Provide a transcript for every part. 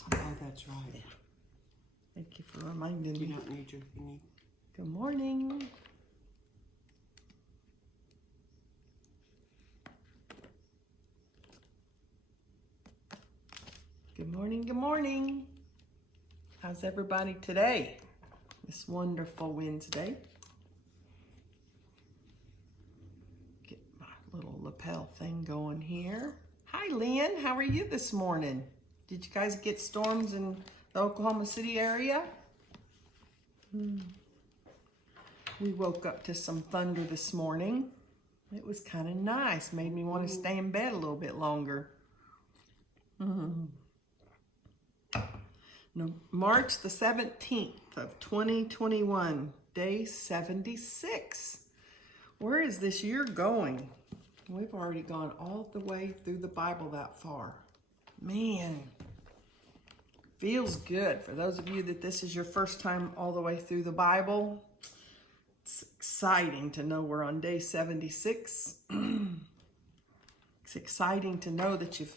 Oh, that's right. Yeah. Thank you for reminding Do you me. not need your thingy? Good morning. Good morning, good morning. How's everybody today? This wonderful Wednesday. Get my little lapel thing going here. Hi, Lynn. How are you this morning? Did you guys get storms in the Oklahoma City area? We woke up to some thunder this morning. It was kind of nice. Made me want to stay in bed a little bit longer. No, March the 17th of 2021, day 76. Where is this year going? We've already gone all the way through the Bible that far. Man, feels good. For those of you that this is your first time all the way through the Bible, it's exciting to know we're on day 76. It's exciting to know that you've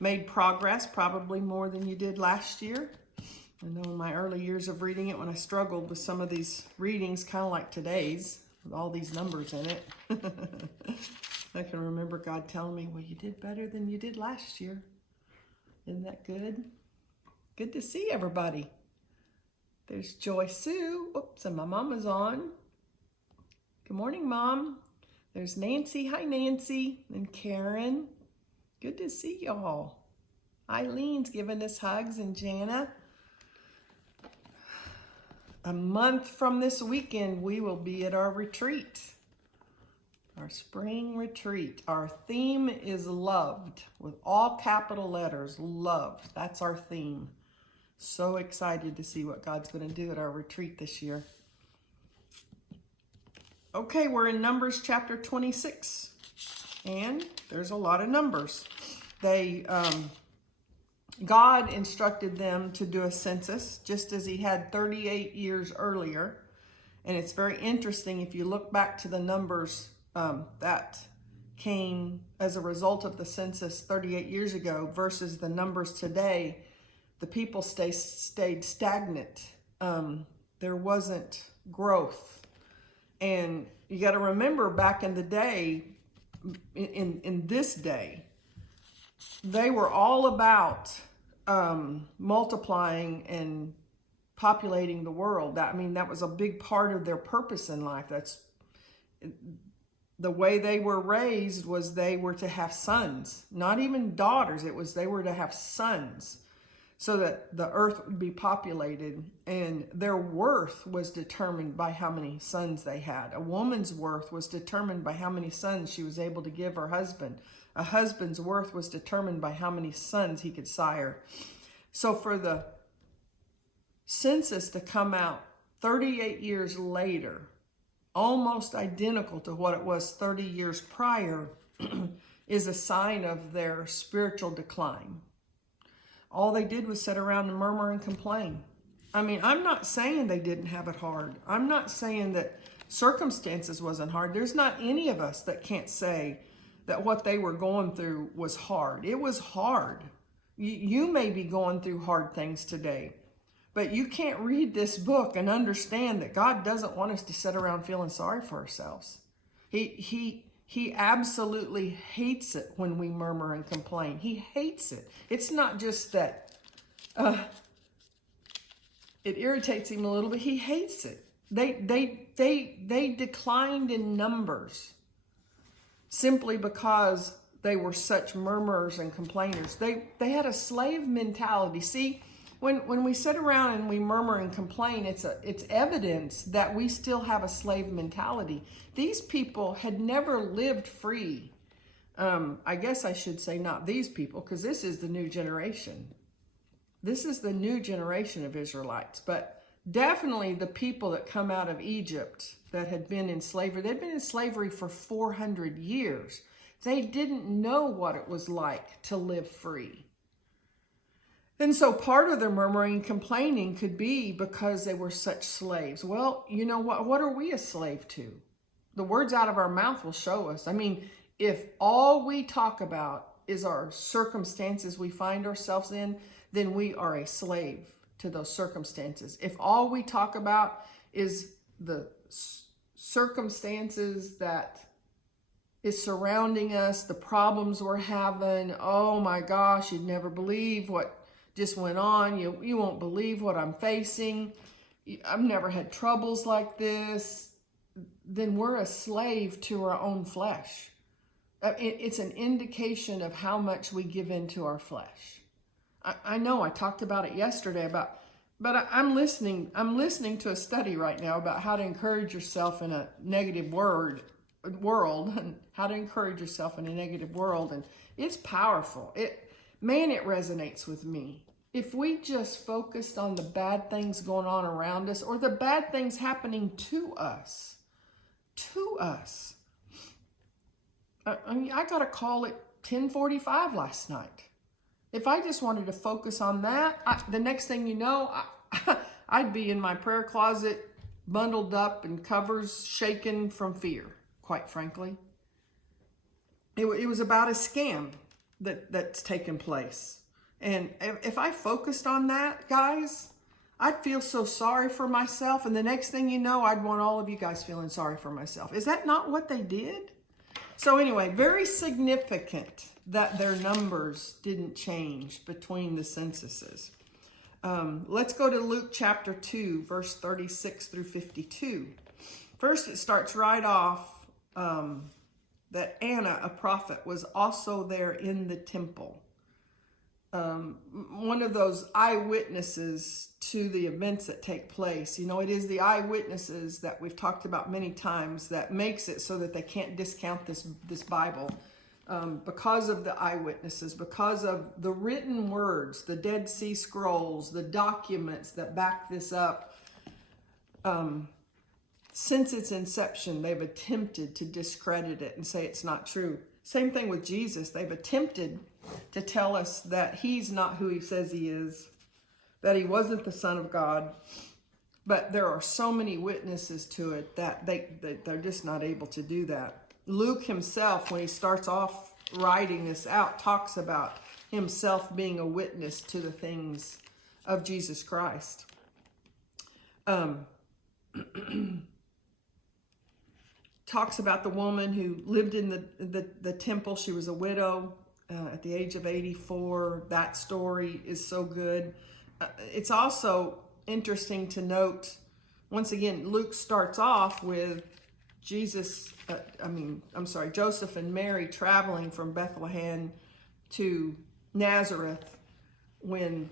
made progress, probably more than you did last year. I know in my early years of reading it, when I struggled with some of these readings, kind of like today's, with all these numbers in it, I can remember God telling me, well, you did better than you did last year. Isn't that good? Good to see everybody. There's Joy Sue. Oops, and my mama's on. Good morning, Mom. There's Nancy. Hi, Nancy. And Karen. Good to see y'all. Eileen's giving us hugs, and Jana. A month from this weekend, we will be at our retreat, our spring retreat. Our theme is loved, with all capital letters, loved. That's our theme. So excited to see what God's going to do at our retreat this year. Okay, we're in Numbers chapter 26, and there's a lot of numbers. God instructed them to do a census, just as he had 38 years earlier. And it's very interesting if you look back to the numbers that came as a result of the census 38 years ago versus the numbers today, the people stayed stagnant. There wasn't growth. And you got to remember, back in the day, in this day, they were all about multiplying and populating the world. That was a big part of their purpose in life. That's the way they were raised, was they were to have sons, not even daughters. They were to have sons, so that the earth would be populated, and their worth was determined by how many sons they had. A woman's worth was determined by how many sons she was able to give her husband. A husband's worth was determined by how many sons he could sire. So for the census to come out 38 years later, almost identical to what it was 30 years prior, is a sign of their spiritual decline. All they did was sit around and murmur and complain. I'm not saying they didn't have it hard. I'm not saying that circumstances wasn't hard. There's not any of us that can't say that what they were going through was hard. It was hard. You may be going through hard things today, but you can't read this book and understand that God doesn't want us to sit around feeling sorry for ourselves. He absolutely hates it when we murmur and complain. He hates it. It's not just that it irritates him a little bit. He hates it. They declined in numbers simply because they were such murmurers and complainers. They had a slave mentality. See, when we sit around and we murmur and complain, it's evidence that we still have a slave mentality. These people had never lived free. I guess I should say not these people, because this is the new generation. This is the new generation of Israelites, but definitely the people that come out of Egypt that had been in slavery. They'd been in slavery for 400 years. They didn't know what it was like to live free. And so part of their murmuring and complaining could be because they were such slaves. Well, you know what? What are we a slave to? The words out of our mouth will show us. If all we talk about is our circumstances we find ourselves in, then we are a slave to those circumstances. If all we talk about is the circumstances that is surrounding us, the problems we're having, oh my gosh, you'd never believe what just went on. You won't believe what I'm facing. I've never had troubles like this. Then we're a slave to our own flesh. It's an indication of how much we give into our flesh. I know I talked about it yesterday but I'm listening to a study right now about how to encourage yourself in a negative world and how to encourage yourself in a negative world. And it's powerful. It resonates with me. If we just focused on the bad things going on around us or the bad things happening to us. I mean, I got a call at 10:45 last night. If I just wanted to focus on that, the next thing you know, I'd be in my prayer closet, bundled up in covers, shaken from fear, quite frankly. It was about a scam that's taken place. And if I focused on that, guys, I'd feel so sorry for myself. And the next thing you know, I'd want all of you guys feeling sorry for myself. Is that not what they did? So anyway, very significant that their numbers didn't change between the censuses. Let's go to Luke chapter 2, verse 36 through 52. First, it starts right off that Anna, a prophet, was also there in the temple. One of those eyewitnesses to the events that take place. You know, it is the eyewitnesses that we've talked about many times that makes it so that they can't discount this Bible. Because of the eyewitnesses, because of the written words, the Dead Sea Scrolls, the documents that back this up. Since its inception, they've attempted to discredit it and say it's not true. Same thing with Jesus. They've attempted to tell us that he's not who he says he is, that he wasn't the Son of God. But there are so many witnesses to it that they're just not able to do that. Luke himself, when he starts off writing this out, talks about himself being a witness to the things of Jesus Christ. Talks about the woman who lived in the temple. She was a widow at the age of 84. That story is so good. It's also interesting to note, once again, Luke starts off with Joseph and Mary traveling from Bethlehem to Nazareth when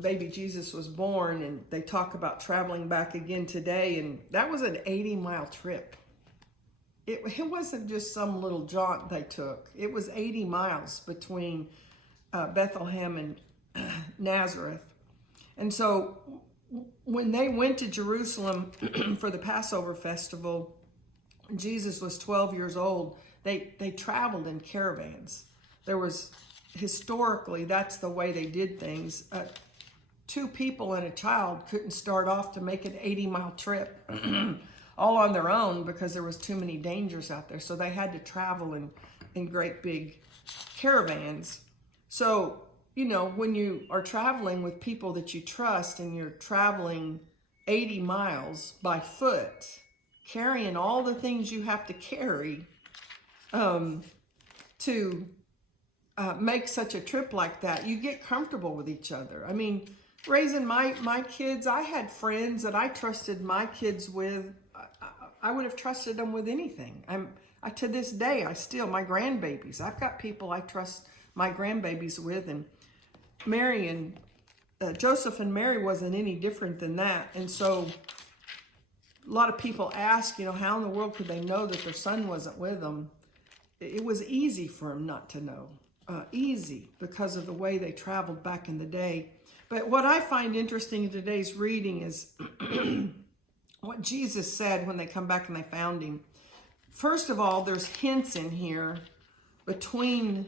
baby Jesus was born, and they talk about traveling back again today, and that was an 80-mile trip. It wasn't just some little jaunt they took. It was 80 miles between Bethlehem and Nazareth. And so when they went to Jerusalem for the Passover festival, Jesus was 12 years old. They traveled in caravans. There was, historically, that's the way they did things. Two people and a child couldn't start off to make an 80-mile trip all on their own because there was too many dangers out there. So they had to travel in great big caravans. So, you know, when you are traveling with people that you trust and you're traveling 80 miles by foot, carrying all the things you have to carry to make such a trip like that, you get comfortable with each other. I mean, raising my kids, I had friends that I trusted my kids with. I would have trusted them with anything. To this day, my grandbabies, I've got people I trust my grandbabies with, and Mary and Joseph and Mary wasn't any different than that. And so a lot of people ask, you know, how in the world could they know that their son wasn't with them? It was easy for them not to know. Easy, because of the way they traveled back in the day. But what I find interesting in today's reading is what Jesus said when they come back and they found him. First of all, there's hints in here between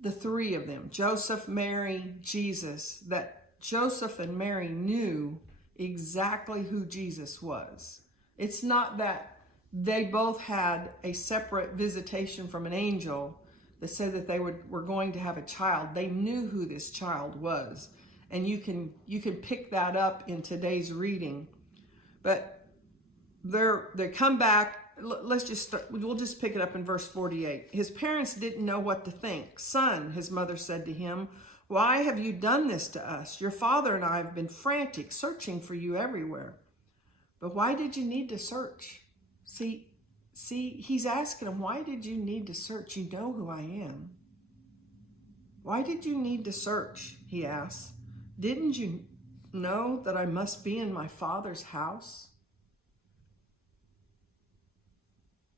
the three of them, Joseph, Mary, Jesus, that Joseph and Mary knew exactly who Jesus was. It's not that they both had a separate visitation from an angel that said that they were going to have a child. They knew who this child was. And you can pick that up in today's reading. But they come back. We'll just pick it up in verse 48. His parents didn't know what to think. Son, his mother said to him, why have you done this to us? Your father and I have been frantic, searching for you everywhere. But why did you need to search? See, he's asking him, why did you need to search? You know who I am. Why did you need to search? He asks. Didn't you know that I must be in my father's house?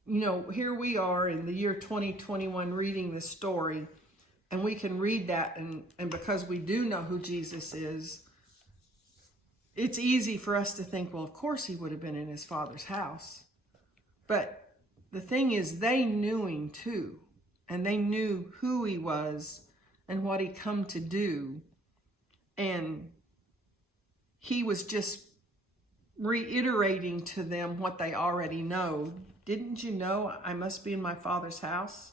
You know, here we are in the year 2021 reading this story, and we can read that, and because we do know who Jesus is, it's easy for us to think, well, of course he would have been in his father's house. But the thing is, they knew him too, and they knew who he was and what he come to do. And he was just reiterating to them what they already know. Didn't you know I must be in my father's house?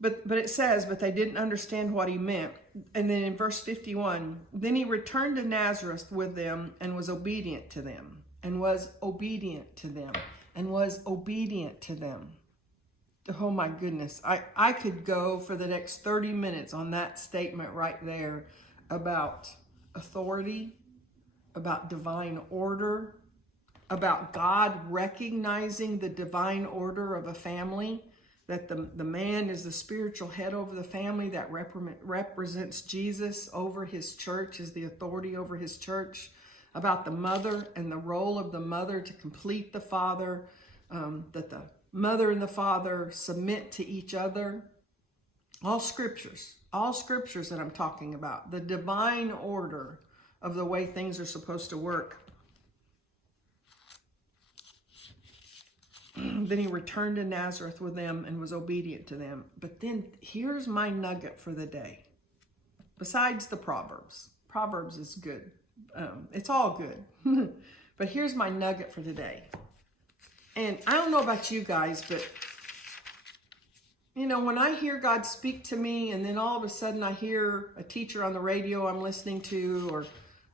But it says, but they didn't understand what he meant. And then in verse 51, then he returned to Nazareth with them and was obedient to them, and was obedient to them, and was obedient to them. Oh my goodness. I could go for the next 30 minutes on that statement right there about authority, about divine order, about God recognizing the divine order of a family, that the man is the spiritual head over the family that represents Jesus over his church, is the authority over his church, about the mother and the role of the mother to complete the father, that the mother and the father submit to each other. All scriptures that I'm talking about, the divine order of the way things are supposed to work. Then he returned to Nazareth with them and was obedient to them. But then here's my nugget for the day. Besides the Proverbs. Proverbs is good. It's all good. But here's my nugget for today. And I don't know about you guys, but you know, when I hear God speak to me, and then all of a sudden I hear a teacher on the radio I'm listening to, or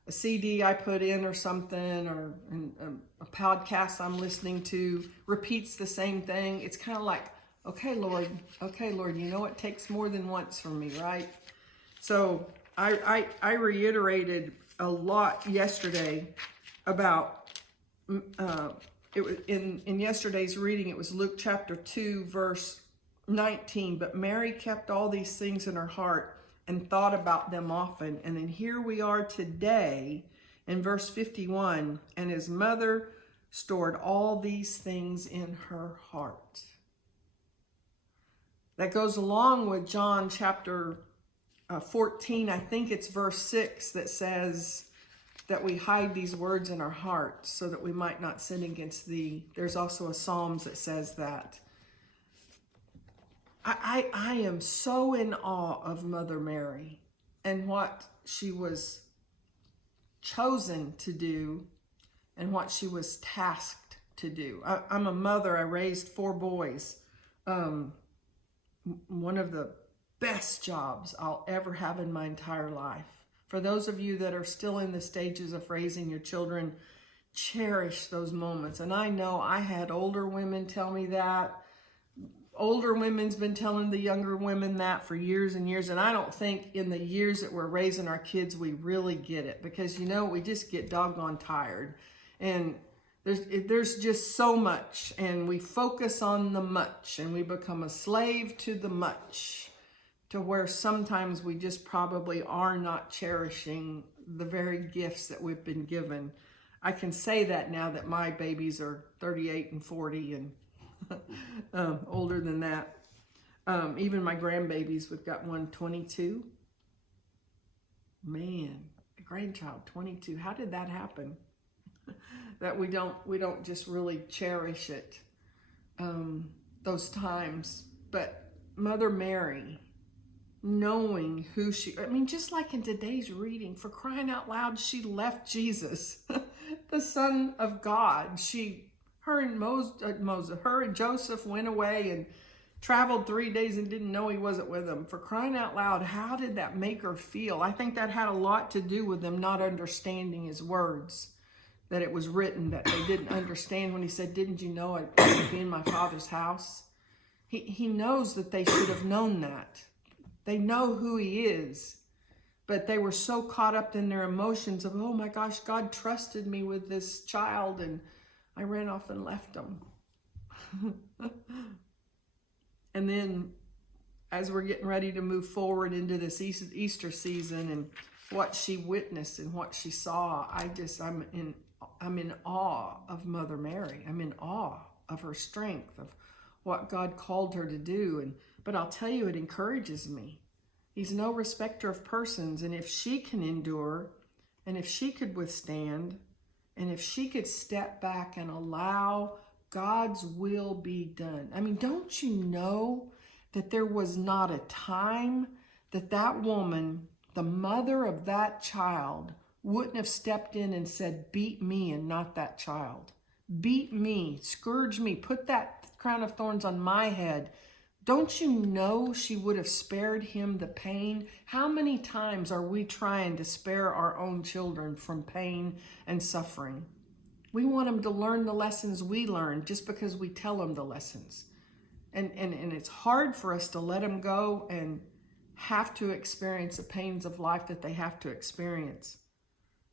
a CD I put in or something, or a podcast I'm listening to repeats the same thing. It's kind of like, okay, Lord, you know it takes more than once from me, right? So I reiterated a lot yesterday about, it was in yesterday's reading, it was Luke chapter 2, verse 19. But Mary kept all these things in her heart and thought about them often. And then here we are today in verse 51. And his mother stored all these things in her heart. That goes along with John chapter 14. I think it's verse 6 that says that we hide these words in our heart so that we might not sin against thee. There's also a Psalms that says that. I am so in awe of Mother Mary and what she was chosen to do and what she was tasked to do. I'm a mother. I raised 4 boys. One of the best jobs I'll ever have in my entire life. For those of you that are still in the stages of raising your children, cherish those moments. And I know I had older women tell me that. Older women's been telling the younger women that for years and years. And I don't think in the years that we're raising our kids, we really get it. Because, you know, we just get doggone tired. And there's just so much. And we focus on the much. And we become a slave to the much. To where sometimes we just probably are not cherishing the very gifts that we've been given. I can say that now that my babies are 38 and 40 and older than that. Even my grandbabies, we've got one 22. Man, a grandchild 22. How did that happen? That we don't just really cherish it, those times. But Mother Mary, knowing who she, I mean, just like in today's reading, for crying out loud, she left Jesus, the Son of God. Her and Joseph went away, traveled 3 days and didn't know he wasn't with them. For crying out loud, how did that make her feel? I think that had a lot to do with them not understanding his words, that it was written, that they didn't understand when he said, didn't you know I would be in my Father's house? He knows that they should have known that. They know who he is, but they were so caught up in their emotions of, oh my gosh, God trusted me with this child, and I ran off and left him. And then as we're getting ready to move forward into this Easter season and what she witnessed and what she saw, I'm in awe of Mother Mary. I'm in awe of her strength, of what God called her to do. But I'll tell you, it encourages me. He's no respecter of persons. And if she can endure, and if she could withstand, and if she could step back and allow God's will be done. I mean, don't you know that there was not a time that that woman, the mother of that child, wouldn't have stepped in and said, beat me and not that child. Beat me, scourge me, put that crown of thorns on my head. Don't you know she would have spared him the pain? How many times are we trying to spare our own children from pain and suffering? We want them to learn the lessons we learned just because we tell them the lessons. And it's hard for us to let them go and have to experience the pains of life that they have to experience.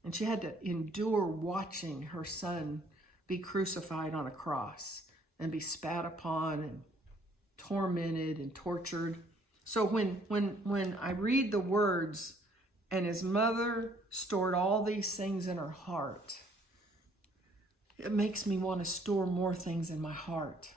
And she had to endure watching her son be crucified on a cross and be spat upon and tormented and tortured. So when I read the words, and his mother stored all these things in her heart, it makes me want to store more things in my heart.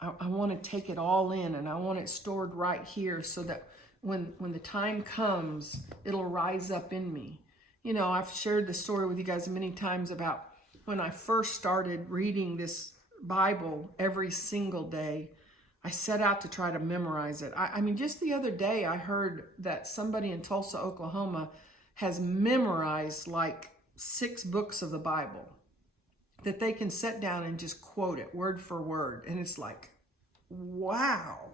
I want to take it all in, and I want it stored right here so that when the time comes, it'll rise up in me. You know, I've shared the story with you guys many times about when I first started reading this Bible every single day. I set out to try to memorize it. I mean, just the other day, I heard that somebody in Tulsa, Oklahoma has memorized like 6 books of the Bible, that they can sit down and just quote it word for word. And it's like, wow.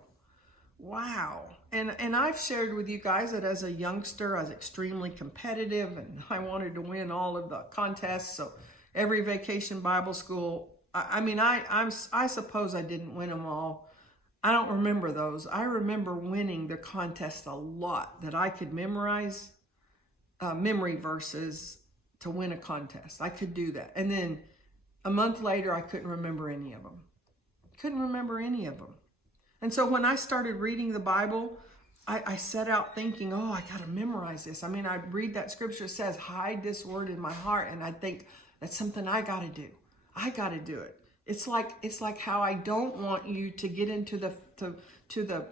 And I've shared with you guys that as a youngster, I was extremely competitive and I wanted to win all of the contests. So every vacation Bible school, I suppose I didn't win them all. I don't remember those. I remember winning the contest a lot, that I could memorize memory verses to win a contest. I could do that. And then a month later, I couldn't remember any of them. And so when I started reading the Bible, I set out thinking, oh, I got to memorize this. I mean, I'd read that scripture that says, hide this word in my heart. And I'd think, that's something I got to do. I got to do it. It's like how I don't want you to get into the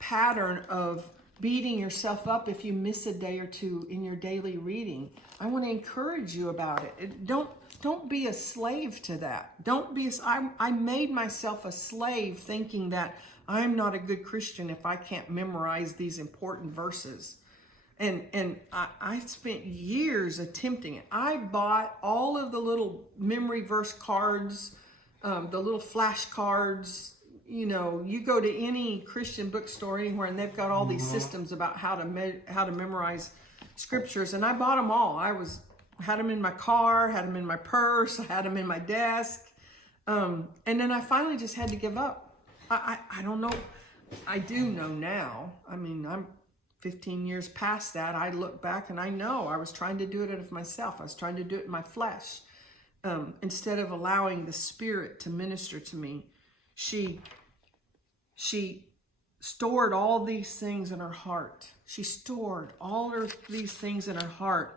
pattern of beating yourself up if you miss a day or two in your daily reading. I want to encourage you about it. Don't be a slave to that. I made myself a slave thinking that I'm not a good Christian if I can't memorize these important verses. And I spent years attempting it. I bought all of the little memory verse cards, the little flashcards. You know, you go to any Christian bookstore anywhere and they've got all these systems about how to memorize scriptures. And I bought them all. Had them in my car, had them in my purse, had them in my desk. And then I finally just had to give up. I don't know. I do know now. I mean, I'm 15 years past that. I look back and I know I was trying to do it of myself. I was trying to do it in my flesh. Instead of allowing the Spirit to minister to me, she stored all these things in her heart. She stored all these things in her heart.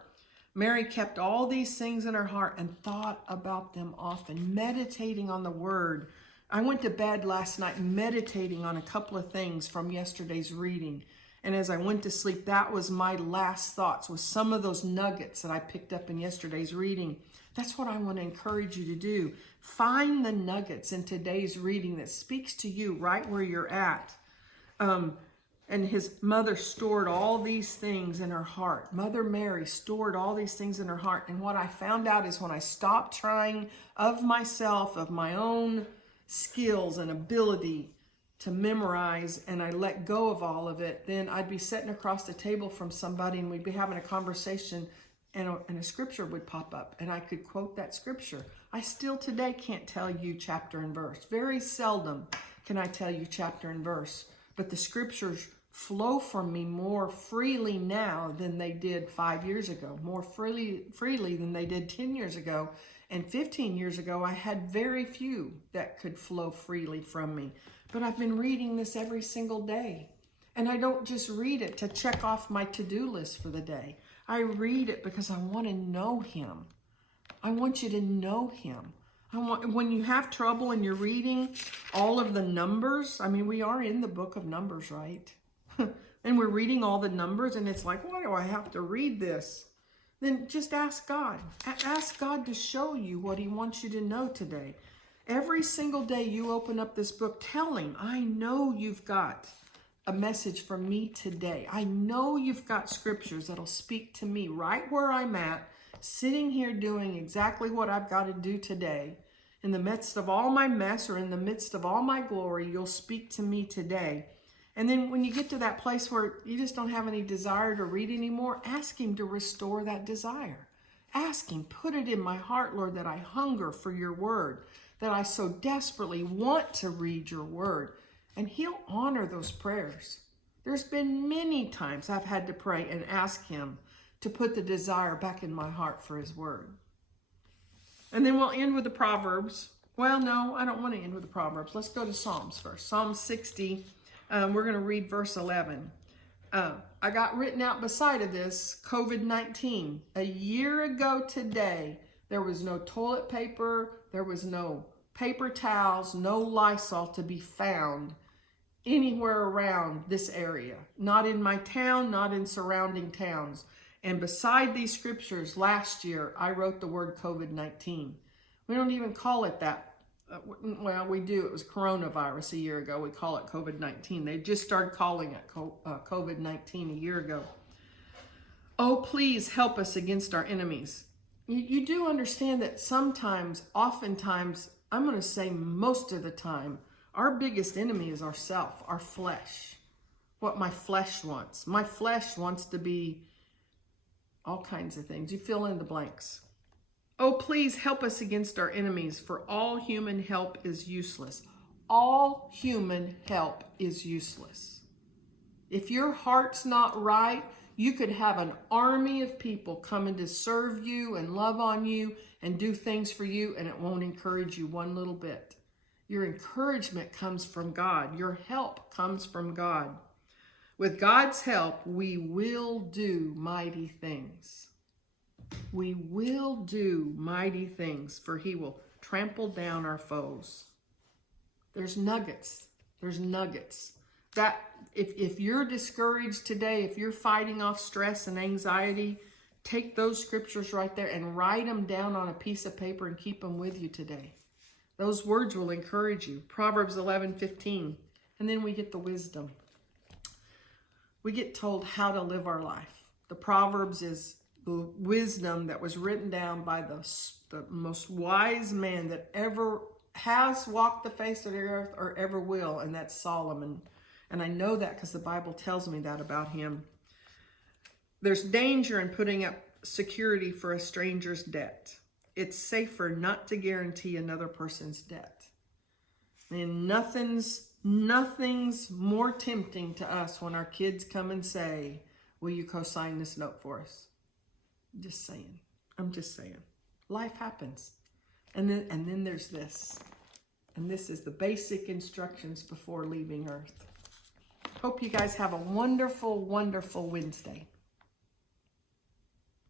Mary kept all these things in her heart and thought about them often, meditating on the word. I went to bed last night meditating on a couple of things from yesterday's reading. And as I went to sleep, that was my last thoughts, with some of those nuggets that I picked up in yesterday's reading. That's what I want to encourage you to do. Find the nuggets in today's reading that speaks to you right where you're at. And his mother stored all these things in her heart. Mother Mary stored all these things in her heart. And what I found out is when I stopped trying of myself, of my own skills and ability to memorize and I let go of all of it, then I'd be sitting across the table from somebody and we'd be having a conversation and a scripture would pop up and I could quote that scripture. I still today can't tell you chapter and verse. Very seldom can I tell you chapter and verse, but the scriptures flow from me more freely now than they did 5 years ago, more freely than they did 10 years ago. And 15 years ago, I had very few that could flow freely from me. But I've been reading this every single day. And I don't just read it to check off my to-do list for the day. I read it because I want to know him. I want you to know him. When you have trouble and you're reading all of the numbers, I mean, we are in the book of Numbers, right? And we're reading all the numbers and it's like, why do I have to read this? Then just ask God. Ask God to show you what he wants you to know today. Every single day you open up this book, tell him, I know you've got a message from me today. I know you've got scriptures that'll speak to me right where I'm at, sitting here doing exactly what I've got to do today. In the midst of all my mess or in the midst of all my glory, you'll speak to me today. And then when you get to that place where you just don't have any desire to read anymore, ask him to restore that desire. Ask him, put it in my heart, Lord, that I hunger for your word, that I so desperately want to read your word. And he'll honor those prayers. There's been many times I've had to pray and ask him to put the desire back in my heart for his word. And then we'll end with the Proverbs. Well, no, I don't want to end with the Proverbs. Let's go to Psalms first. Psalm 60, we're going to read verse 11. I got written out beside of this, COVID-19. A year ago today, there was no toilet paper, there was no paper towels, no Lysol to be found anywhere around this area. Not in my town, not in surrounding towns. And beside these scriptures, last year, I wrote the word COVID-19. We don't even call it that. Well, we do. It was coronavirus a year ago. We call it COVID-19. They just started calling it COVID-19 a year ago. Oh, please help us against our enemies. You do understand that sometimes, oftentimes, I'm going to say most of the time, our biggest enemy is ourself, our flesh. What my flesh wants. My flesh wants to be all kinds of things. You fill in the blanks. Oh, please help us against our enemies, for all human help is useless. All human help is useless. If your heart's not right, you could have an army of people coming to serve you and love on you and do things for you, and it won't encourage you one little bit. Your encouragement comes from God. Your help comes from God. With God's help, we will do mighty things. We will do mighty things, for he will trample down our foes. There's nuggets. There's nuggets. That if you're discouraged today, if you're fighting off stress and anxiety, take those scriptures right there and write them down on a piece of paper and keep them with you today. Those words will encourage you. Proverbs 11:15. And then we get the wisdom. We get told how to live our life. The Proverbs is the wisdom that was written down by the most wise man that ever has walked the face of the earth or ever will, and that's Solomon. And I know that because the Bible tells me that about him. There's danger in putting up security for a stranger's debt. It's safer not to guarantee another person's debt. And nothing's more tempting to us when our kids come and say, will you co-sign this note for us? Just saying. I'm just saying. Life happens. And then there's this. And this is the basic instructions before leaving Earth. Hope you guys have a wonderful, wonderful Wednesday.